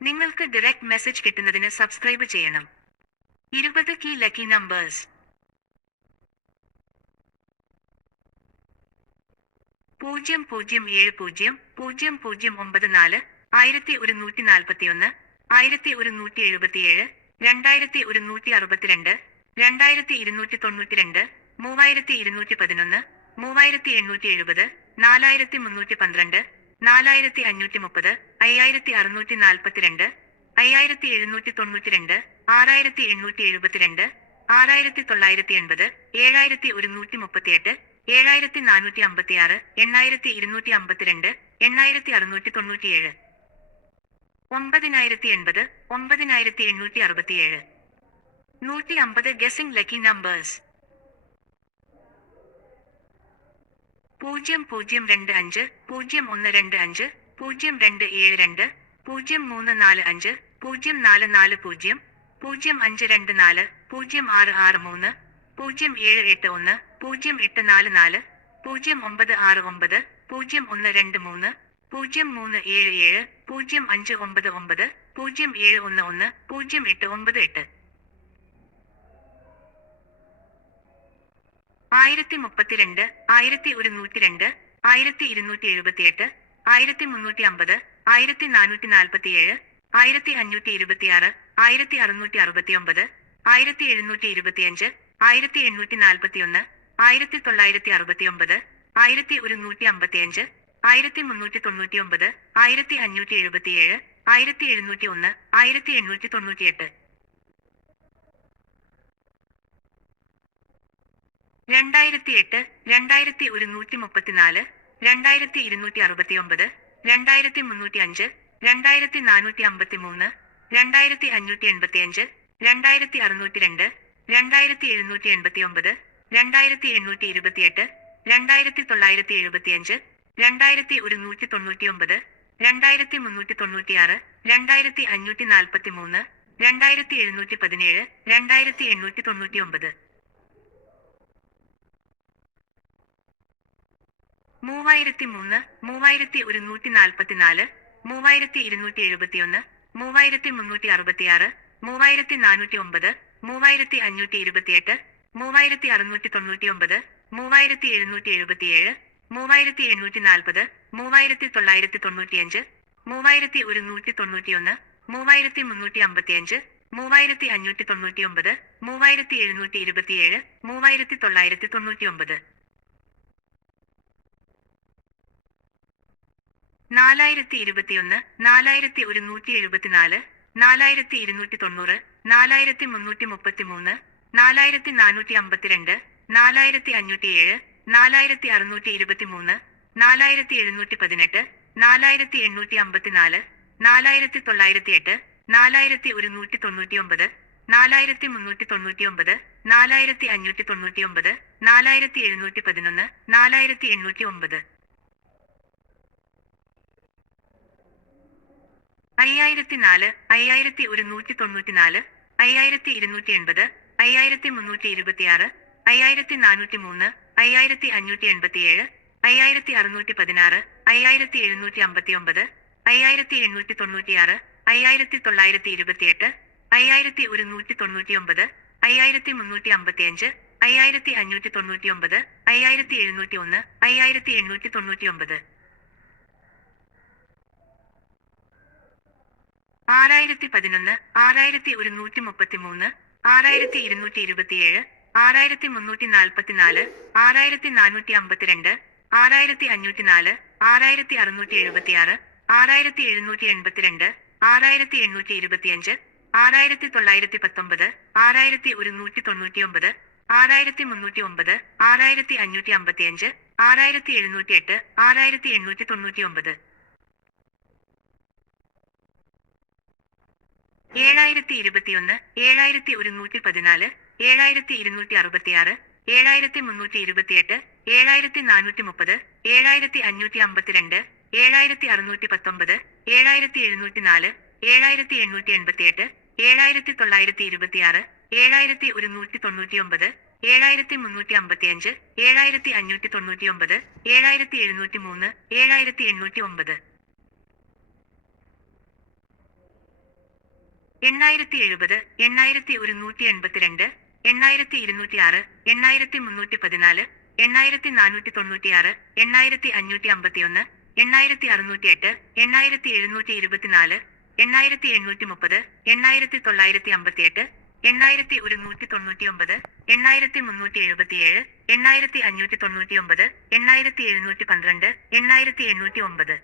നിങ്ങൾക്ക് direct message കിട്ടുന്നതിന് subscribe ചെയ്യണം. ഇരുപത് കീ ലക്കി നമ്പേഴ്സ് പൂജ്യം പൂജ്യം ഏഴ് പൂജ്യം പൂജ്യം പൂജ്യം ഒമ്പത് നാല് ആയിരത്തി ഒരുന്നൂറ്റി നാൽപ്പത്തിയൊന്ന് ആയിരത്തി ഒരുന്നൂറ്റി എഴുപത്തിയേഴ് രണ്ടായിരത്തി ഒരുന്നൂറ്റി അറുപത്തിരണ്ട് രണ്ടായിരത്തി ഇരുന്നൂറ്റി തൊണ്ണൂറ്റിരണ്ട് മൂവായിരത്തി ഇരുന്നൂറ്റി പതിനൊന്ന് മൂവായിരത്തി എണ്ണൂറ്റി എഴുപത് നാലായിരത്തി മുന്നൂറ്റി പന്ത്രണ്ട് നാലായിരത്തി അഞ്ഞൂറ്റി മുപ്പത് അയ്യായിരത്തി അറുന്നൂറ്റി നാൽപ്പത്തിരണ്ട് അയ്യായിരത്തി എഴുന്നൂറ്റി തൊണ്ണൂറ്റിരണ്ട് ആറായിരത്തി എണ്ണൂറ്റി എഴുപത്തിരണ്ട് ആറായിരത്തി തൊള്ളായിരത്തി എൺപത് ഏഴായിരത്തി ഒരുന്നൂറ്റി മുപ്പത്തിയെട്ട് ഏഴായിരത്തി നാനൂറ്റി അമ്പത്തിയാറ് എണ്ണായിരത്തി ഇരുന്നൂറ്റി അമ്പത്തിരണ്ട് എണ്ണായിരത്തി അറുന്നൂറ്റി തൊണ്ണൂറ്റിയേഴ് ഒമ്പതിനായിരത്തി എൺപത് ഒമ്പതിനായിരത്തി എണ്ണൂറ്റി അറുപത്തിയേഴ് നൂറ്റി അമ്പത് ഗസിംഗ് ലക്കി നമ്പേഴ്സ് പൂജ്യം പൂജ്യം രണ്ട് അഞ്ച് പൂജ്യം ഒന്ന് രണ്ട് അഞ്ച് പൂജ്യം രണ്ട് ഏഴ് രണ്ട് പൂജ്യം മൂന്ന് നാല് അഞ്ച് പൂജ്യം നാല് നാല് പൂജ്യം പൂജ്യം അഞ്ച് രണ്ട് നാല് പൂജ്യം ആറ് ആറ് മൂന്ന് പൂജ്യം ഏഴ് എട്ട് ഒന്ന് പൂജ്യം എട്ട് നാല് നാല് പൂജ്യം ഒമ്പത് ആറ് ഒമ്പത് പൂജ്യം ഒന്ന് രണ്ട് മൂന്ന് പൂജ്യം മൂന്ന് ഏഴ് ഏഴ് പൂജ്യം അഞ്ച് ഒമ്പത് ഒമ്പത് പൂജ്യം ഏഴ് ഒന്ന് ഒന്ന് പൂജ്യം എട്ട് ഒമ്പത് എട്ട്. ആയിരത്തി മുപ്പത്തിരണ്ട് ആയിരത്തി ഒരുന്നൂറ്റി രണ്ട് ആയിരത്തി ഇരുന്നൂറ്റി എഴുപത്തിയെട്ട് ആയിരത്തി മുന്നൂറ്റി അമ്പത് ആയിരത്തി നാനൂറ്റി നാൽപ്പത്തിയേഴ് ആയിരത്തി അഞ്ഞൂറ്റി ഇരുപത്തിയാറ് ആയിരത്തി അറുന്നൂറ്റി അറുപത്തിയൊമ്പത് ആയിരത്തി എഴുന്നൂറ്റി ഇരുപത്തിയഞ്ച് ആയിരത്തി എണ്ണൂറ്റി നാൽപ്പത്തിയൊന്ന് ആയിരത്തി തൊള്ളായിരത്തി അറുപത്തിയൊമ്പത് ആയിരത്തി ഒരുന്നൂറ്റി അമ്പത്തിയഞ്ച് ആയിരത്തി മുന്നൂറ്റി തൊണ്ണൂറ്റിയൊമ്പത് ആയിരത്തി അഞ്ഞൂറ്റി എഴുപത്തിയേഴ് ആയിരത്തി എഴുന്നൂറ്റി ഒന്ന് ആയിരത്തി എണ്ണൂറ്റി തൊണ്ണൂറ്റിയെട്ട് രണ്ടായിരത്തി എട്ട് രണ്ടായിരത്തി ഒരുന്നൂറ്റി മുപ്പത്തിനാല് രണ്ടായിരത്തി ഇരുന്നൂറ്റി അറുപത്തിയൊമ്പത് രണ്ടായിരത്തി മുന്നൂറ്റി അഞ്ച് രണ്ടായിരത്തി നാനൂറ്റി അമ്പത്തി മൂന്ന് രണ്ടായിരത്തി അഞ്ഞൂറ്റി എൺപത്തിയഞ്ച് രണ്ടായിരത്തി അറുന്നൂറ്റി രണ്ട് രണ്ടായിരത്തി എഴുന്നൂറ്റി എൺപത്തി ഒമ്പത് രണ്ടായിരത്തി എണ്ണൂറ്റി ഇരുപത്തിയെട്ട് രണ്ടായിരത്തി തൊള്ളായിരത്തി എഴുപത്തിയഞ്ച് രണ്ടായിരത്തി ഒരുന്നൂറ്റി തൊണ്ണൂറ്റിയൊമ്പത് രണ്ടായിരത്തി മുന്നൂറ്റി തൊണ്ണൂറ്റിയാറ് രണ്ടായിരത്തി അഞ്ഞൂറ്റി നാൽപ്പത്തി മൂന്ന് രണ്ടായിരത്തി എഴുന്നൂറ്റി പതിനേഴ് രണ്ടായിരത്തി എണ്ണൂറ്റി തൊണ്ണൂറ്റിയൊമ്പത്. മൂവായിരത്തി മൂന്ന് മൂവായിരത്തി ഒരുന്നൂറ്റി നാൽപ്പത്തിനാല് മൂവായിരത്തി ഇരുന്നൂറ്റി എഴുപത്തിയൊന്ന് മൂവായിരത്തി മുന്നൂറ്റി അറുപത്തിയാറ് മൂവായിരത്തി നാനൂറ്റി ഒമ്പത് മൂവായിരത്തി അഞ്ഞൂറ്റി ഇരുപത്തിയെട്ട് മൂവായിരത്തി അറുന്നൂറ്റി തൊണ്ണൂറ്റി ഒമ്പത് മൂവായിരത്തി എഴുന്നൂറ്റി എഴുപത്തിയേഴ് മൂവായിരത്തി എണ്ണൂറ്റി നാൽപ്പത് മൂവായിരത്തി തൊള്ളായിരത്തി തൊണ്ണൂറ്റിയഞ്ച് മൂവായിരത്തി ഒരുന്നൂറ്റി തൊണ്ണൂറ്റിയൊന്ന് മൂവായിരത്തി മുന്നൂറ്റി അമ്പത്തിയഞ്ച് മൂവായിരത്തി അഞ്ഞൂറ്റി തൊണ്ണൂറ്റി ഒമ്പത് മൂവായിരത്തി എഴുന്നൂറ്റി ഇരുപത്തിയേഴ് മൂവായിരത്തി തൊള്ളായിരത്തി തൊണ്ണൂറ്റിയൊമ്പത് നാലായിരത്തി ഇരുപത്തിയൊന്ന് നാലായിരത്തി ഒരുന്നൂറ്റി എഴുപത്തിനാല് നാലായിരത്തി ഇരുന്നൂറ്റി തൊണ്ണൂറ് നാലായിരത്തി മുന്നൂറ്റി മുപ്പത്തിമൂന്ന് നാലായിരത്തി നാനൂറ്റി അമ്പത്തിരണ്ട് നാലായിരത്തി അഞ്ഞൂറ്റിയേഴ് നാലായിരത്തി അറുന്നൂറ്റി ഇരുപത്തിമൂന്ന് നാലായിരത്തി എഴുന്നൂറ്റി പതിനെട്ട് നാലായിരത്തി എണ്ണൂറ്റി അമ്പത്തിനാല് നാലായിരത്തി തൊള്ളായിരത്തി എട്ട് നാലായിരത്തി ഒരുന്നൂറ്റി തൊണ്ണൂറ്റി ഒമ്പത് നാലായിരത്തി മുന്നൂറ്റി തൊണ്ണൂറ്റി ഒമ്പത് നാലായിരത്തി അഞ്ഞൂറ്റി തൊണ്ണൂറ്റി ഒമ്പത് നാലായിരത്തി എഴുന്നൂറ്റി പതിനൊന്ന് നാലായിരത്തി എണ്ണൂറ്റി ഒമ്പത് അയ്യായിരത്തി നാല് അയ്യായിരത്തി ഒരുന്നൂറ്റി തൊണ്ണൂറ്റിനാല് അയ്യായിരത്തി ഇരുന്നൂറ്റി എൺപത് അയ്യായിരത്തി മുന്നൂറ്റി ഇരുപത്തിയാറ് അയ്യായിരത്തി നാനൂറ്റി മൂന്ന് അയ്യായിരത്തി അഞ്ഞൂറ്റി എൺപത്തിയേഴ് അയ്യായിരത്തി അറുന്നൂറ്റി പതിനാറ് അയ്യായിരത്തി എഴുന്നൂറ്റി അമ്പത്തിയൊമ്പത് അയ്യായിരത്തി എണ്ണൂറ്റി തൊണ്ണൂറ്റിയാറ് അയ്യായിരത്തി തൊള്ളായിരത്തി ഇരുപത്തിയെട്ട് അയ്യായിരത്തി ഒരുന്നൂറ്റി തൊണ്ണൂറ്റിയൊമ്പത് അയ്യായിരത്തി മുന്നൂറ്റി അമ്പത്തിയഞ്ച് അയ്യായിരത്തി അഞ്ഞൂറ്റി തൊണ്ണൂറ്റിയൊമ്പത് അയ്യായിരത്തി എഴുന്നൂറ്റി ഒന്ന് അയ്യായിരത്തി എണ്ണൂറ്റി തൊണ്ണൂറ്റിയൊമ്പത് ആറായിരത്തി പതിനൊന്ന് ആറായിരത്തി ഒരുന്നൂറ്റി മുപ്പത്തിമൂന്ന് ആറായിരത്തി ഇരുന്നൂറ്റി ഇരുപത്തിയേഴ് ആറായിരത്തി മുന്നൂറ്റി നാൽപ്പത്തിനാല് ആറായിരത്തി നാനൂറ്റി അമ്പത്തിരണ്ട് ആറായിരത്തി അഞ്ഞൂറ്റി നാല് ആറായിരത്തി അറുന്നൂറ്റി എഴുപത്തിയാറ് ആറായിരത്തി എഴുന്നൂറ്റി എൺപത്തിരണ്ട് ആറായിരത്തി എണ്ണൂറ്റി ഇരുപത്തിയഞ്ച് ആറായിരത്തി തൊള്ളായിരത്തി പത്തൊമ്പത് ആറായിരത്തി ഒരുന്നൂറ്റി തൊണ്ണൂറ്റിയൊമ്പത് ആറായിരത്തി മുന്നൂറ്റി ഒമ്പത് ആറായിരത്തി അഞ്ഞൂറ്റി അമ്പത്തിയഞ്ച് ആറായിരത്തി എഴുന്നൂറ്റി എട്ട് ആറായിരത്തി എണ്ണൂറ്റി തൊണ്ണൂറ്റി ഒമ്പത് ഏഴായിരത്തി ഇരുപത്തിയൊന്ന് ഏഴായിരത്തി ഒരുന്നൂറ്റി പതിനാല് ഏഴായിരത്തി ഇരുന്നൂറ്റി അറുപത്തിയാറ് ഏഴായിരത്തി മുന്നൂറ്റി ഇരുപത്തിയെട്ട് ഏഴായിരത്തി നാനൂറ്റി മുപ്പത് ഏഴായിരത്തി അഞ്ഞൂറ്റി അമ്പത്തിരണ്ട് ഏഴായിരത്തി അറുന്നൂറ്റി പത്തൊമ്പത് ഏഴായിരത്തി എഴുന്നൂറ്റി നാല് ഏഴായിരത്തി എണ്ണൂറ്റി എൺപത്തിയെട്ട് ഏഴായിരത്തി തൊള്ളായിരത്തി ഇരുപത്തിയാറ് ഏഴായിരത്തി ഒരുന്നൂറ്റി തൊണ്ണൂറ്റിയൊമ്പത് ഏഴായിരത്തി മുന്നൂറ്റി അമ്പത്തിയഞ്ച് ഏഴായിരത്തി അഞ്ഞൂറ്റി തൊണ്ണൂറ്റിയൊമ്പത് ഏഴായിരത്തി എഴുന്നൂറ്റി മൂന്ന് ഏഴായിരത്തി എണ്ണൂറ്റി ഒമ്പത് എണ്ണായിരത്തി എഴുപത് എണ്ണായിരത്തി ഒരുന്നൂറ്റി എൺപത്തിരണ്ട് എണ്ണായിരത്തി ഇരുന്നൂറ്റി ആറ് എണ്ണായിരത്തി മുന്നൂറ്റി പതിനാല് എണ്ണായിരത്തി നാനൂറ്റി തൊണ്ണൂറ്റിയാറ് എണ്ണായിരത്തി അഞ്ഞൂറ്റി അമ്പത്തിയൊന്ന് എണ്ണായിരത്തി അറുന്നൂറ്റി എട്ട് എണ്ണായിരത്തി എഴുന്നൂറ്റി ഇരുപത്തിനാല് എണ്ണായിരത്തി എണ്ണൂറ്റി മുപ്പത് എണ്ണായിരത്തി തൊള്ളായിരത്തി അമ്പത്തിയെട്ട് എണ്ണായിരത്തി ഒരുന്നൂറ്റി തൊണ്ണൂറ്റിയൊമ്പത് എണ്ണായിരത്തി മുന്നൂറ്റി എഴുപത്തിയേഴ് എണ്ണായിരത്തി അഞ്ഞൂറ്റി തൊണ്ണൂറ്റിയൊമ്പത് എണ്ണായിരത്തി എഴുന്നൂറ്റി പന്ത്രണ്ട് എണ്ണായിരത്തി എണ്ണൂറ്റി ഒമ്പത്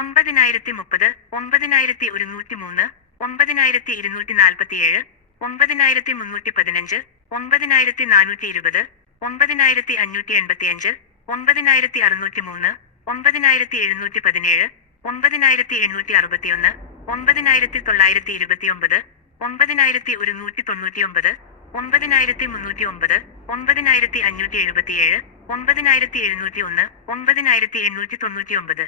ഒമ്പതിനായിരത്തി മുപ്പത് ഒമ്പതിനായിരത്തി ഒരുന്നൂറ്റി മൂന്ന് ഒമ്പതിനായിരത്തി ഇരുന്നൂറ്റി നാൽപ്പത്തിയേഴ് ഒമ്പതിനായിരത്തി മുന്നൂറ്റി പതിനഞ്ച് ഒമ്പതിനായിരത്തി നാനൂറ്റി ഇരുപത് ഒമ്പതിനായിരത്തി അഞ്ഞൂറ്റി എൺപത്തിയഞ്ച് ഒമ്പതിനായിരത്തി അറുന്നൂറ്റി മൂന്ന് ഒമ്പതിനായിരത്തി എഴുന്നൂറ്റി പതിനേഴ് ഒമ്പതിനായിരത്തി എണ്ണൂറ്റി അറുപത്തിയൊന്ന് ഒമ്പതിനായിരത്തി തൊള്ളായിരത്തി ഇരുപത്തിയൊമ്പത് ഒമ്പതിനായിരത്തി ഒരുന്നൂറ്റി തൊണ്ണൂറ്റിയൊമ്പത് ഒമ്പതിനായിരത്തി മുന്നൂറ്റി ഒമ്പത് ഒമ്പതിനായിരത്തി അഞ്ഞൂറ്റി എഴുപത്തിയേഴ് ഒമ്പതിനായിരത്തി എഴുന്നൂറ്റി ഒന്ന് ഒമ്പതിനായിരത്തി എണ്ണൂറ്റി തൊണ്ണൂറ്റിയൊമ്പത്